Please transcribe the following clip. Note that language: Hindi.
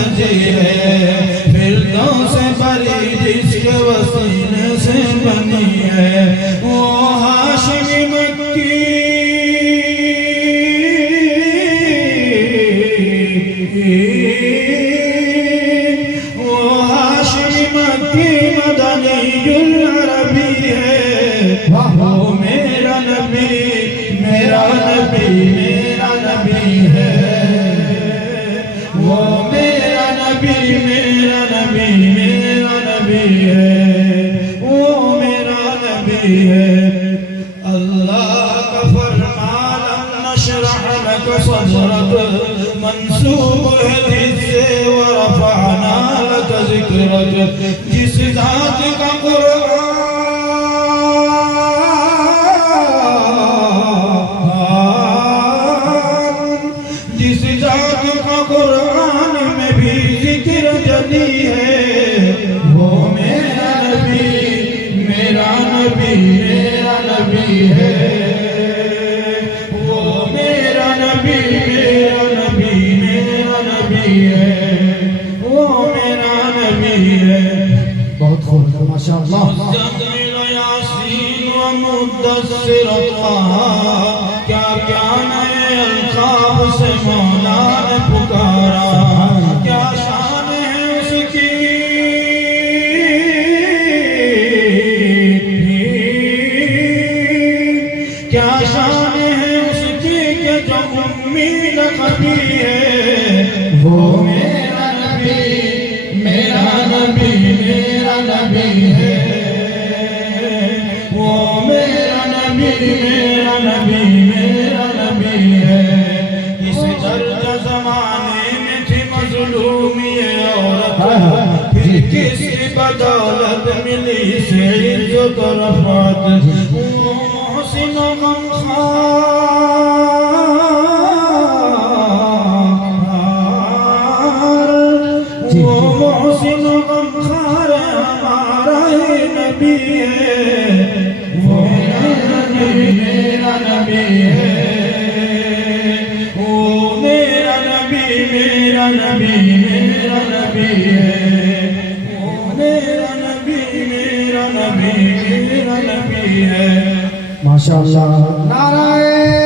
सजी है, फिरदौस बरी जिसके वसीले से बनी है। वो हाशिमी मक्की मदनीयुल अरबी है। वो मेरा नबी मेरा नबी मेरा नबी है। वो मेरा नबी मेरा नबी मेरा नबी है। वो मेरा नबी है। अल्लाह का फरमान नशरह लक सदरक मंसूब है जिससे व रफअना लक ज़िक्रक। जिस ज़ात का जिस जात का कुरान में भी जिक्र जली है। वो मेरा नबी मेरा नबी मेरा नबी है। वो मेरा नबी मेरा नबी मेरा नबी है। वो मेरा नबी है। बहुत खूब माशाअल्लाह। क्या क्या नए अल्काब से मौला ने पुकारा। क्या शान है उसकी क्या शान है उसकी के जो उम्मी नबी है। वो मेरा नबी मेरा नबी मेरा नबी है। वो मेरा नबी मेरा नबी मेरा नबी है। इस दर्द जमाने में थी मजलूमी औरत, फिर किसी बदौलत मिली से इज्जत रफ़अत। वो मोहसिन गमखार, वो मोहसिन गमखार हमारा ही नबी है। वो मेरा नबी है। वो मेरा नबी मेरा नबी मेरा नबी है। वो मेरा नबी मेरा नबी मेरा नबी है। माशाअल्लाह। नाराए